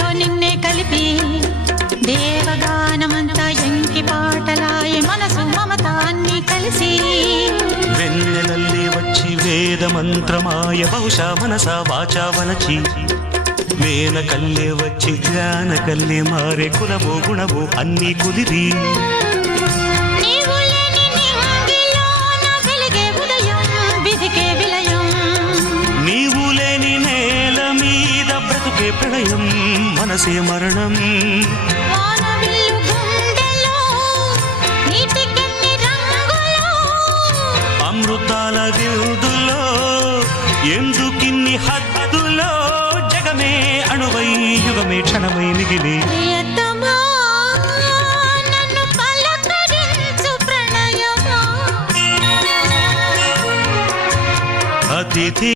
మనసులో నిన్నే కలిపి దేవగానమంతా ఎంకి పాటలాయ మనసు మమత అన్ని కలిసి వెన్నెలల్లి వచ్చి వేద మంత్రమాయ బహుశా మనస వాచా వలచి మేన కల్లే వచ్చి జ్ఞాన కల్లే మారే కులమో గుణమో అన్నీ కుదిరి నీవు లేని నేల మీద బ్రతుకే ప్రళయం మనసే మరణం అమృతాల విరుదులో ఎందుకిన్ని హద్దులో జగమే అణువై యుగమే క్షణమై మిగిలి అతిథి